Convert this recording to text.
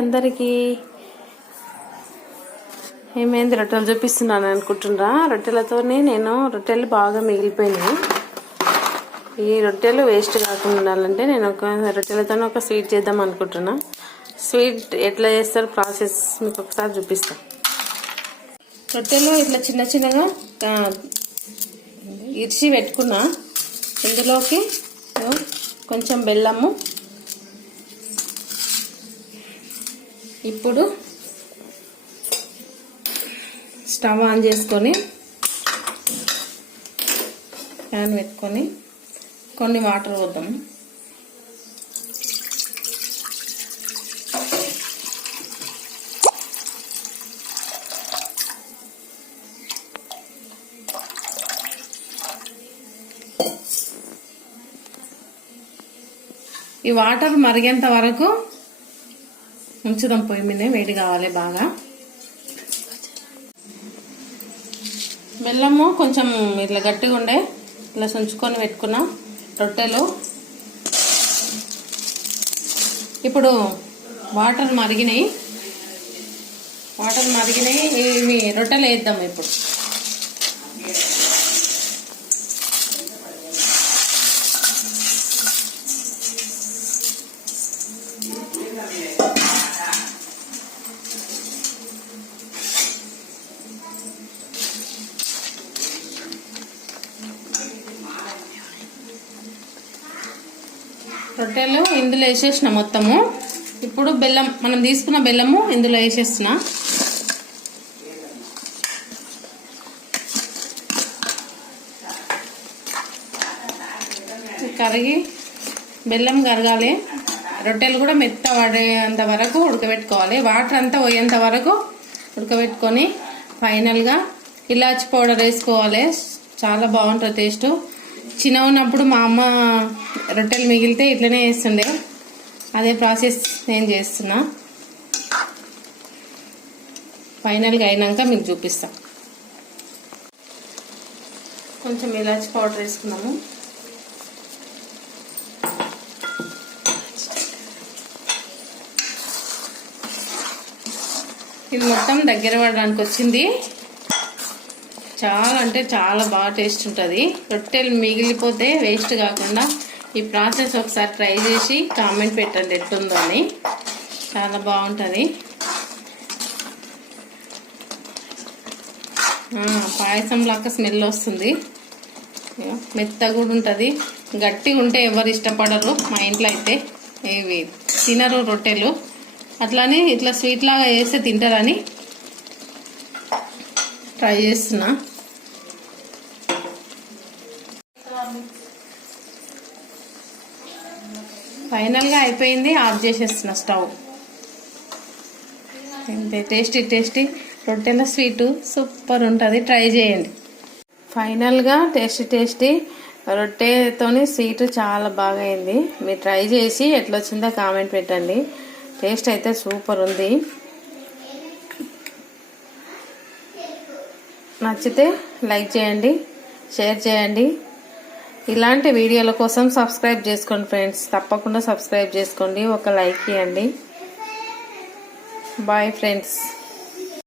అందరికీ. ఏమైంది రొట్టెలు చూపిస్తున్నాను అనుకుంటున్నారా? రొట్టెలతోనే రొట్టెలు బాగా మిగిలిపోయినాయి. ఈ రొట్టెలు వేస్ట్ కాకుండా ఉండాలంటే నేను రొట్టెలతోనే ఒక స్వీట్ చేద్దాం అనుకుంటున్నా. స్వీట్ ఎట్లా చేస్తారు ప్రాసెస్ మీకు ఒకసారి చూపిస్తాను. రొట్టెలు ఇట్లా చిన్న చిన్నగా ఇరిచి పెట్టుకున్నా. ఇందులోకి కొంచెం బెల్లము, ఇప్పుడు స్టవ్ ఆన్ చేసుకొని ప్యాన్ పెట్టుకొని కొన్ని వాటర్ పోద్దాం. ఈ వాటర్ మరిగేంత వరకు ఉంచుదాం. పొయ్యి మీద వేడి కావాలి బాగా. బెల్లము కొంచెం ఇట్లా గట్టిగా ఉండే ఇట్లా సుంచుకొని పెట్టుకున్నాం రొట్టెలు. ఇప్పుడు వాటర్ మరిగినాయి. ఇవి రొట్టెలు వేద్దాం. ఇప్పుడు రొట్టెలు ఇందులో వేసేసిన మొత్తము. ఇప్పుడు బెల్లం, మనం తీసుకున్న బెల్లము ఇందులో వేసేస్తున్నా. కరిగి బెల్లం కరగాలి. రొట్టెలు కూడా మెత్త పడేంత వరకు ఉడకబెట్టుకోవాలి. వాటర్ అంతా పోయేంత వరకు ఉడకబెట్టుకొని ఫైనల్గా ఇలాచి పౌడర్ వేసుకోవాలి. చాలా బాగుంటుంది టేస్ట్. చిన్న ఉన్నప్పుడు మా అమ్మ రొట్టెలు మిగిలితే ఇట్లనే వేస్తుండే. అదే ప్రాసెస్ నేను చేస్తున్నా. ఫైనల్గా అయినాక మీకు చూపిస్తా. కొంచెం ఇలాచి పౌడర్ వేసుకున్నాము. ఇది మొత్తం దగ్గర పడడానికి వచ్చింది. చాలా అంటే చాలా బాగా టేస్ట్ ఉంటుంది. రొట్టెలు మిగిలిపోతే వేస్ట్ కాకుండా ఈ ప్రాసెస్ ఒకసారి ట్రై చేసి కామెంట్ పెట్టండి ఎట్లుందో అని. చాలా బాగుంటుంది. పాయసం లాగా స్మెల్ వస్తుంది. మెత్తగా కూడా ఉంటుంది. గట్టిగా ఉంటే ఎవరు ఇష్టపడరు. మా ఇంట్లో అయితే ఇవి తినరు రొట్టెలు. అట్లానే ఇట్లా స్వీట్ లాగా చేస్తే తింటారని ట్రై చేస్తున్నా. ఫైనల్గా అయిపోయింది. ఆఫ్ చేసేస్తున్నా స్టవ్. అంతే. టేస్టీ రొట్టెల స్వీటు సూపర్ ఉంటుంది. ట్రై చేయండి. ఫైనల్గా టేస్టీ రొట్టెతోని స్వీటు చాలా బాగా అయింది. మీరు ట్రై చేసి ఎట్లా వచ్చిందో కామెంట్ పెట్టండి. టేస్ట్ అయితే సూపర్ ఉంది. నచ్చితే లైక్ చేయండి, షేర్ చేయండి. ఇలాంటి వీడియోల కోసం సబ్స్క్రైబ్ చేసుకోండి ఫ్రెండ్స్. తప్పకుండా సబ్స్క్రైబ్ చేసుకోండి. ఒక లైక్ ఇవ్వండి. Bye friends.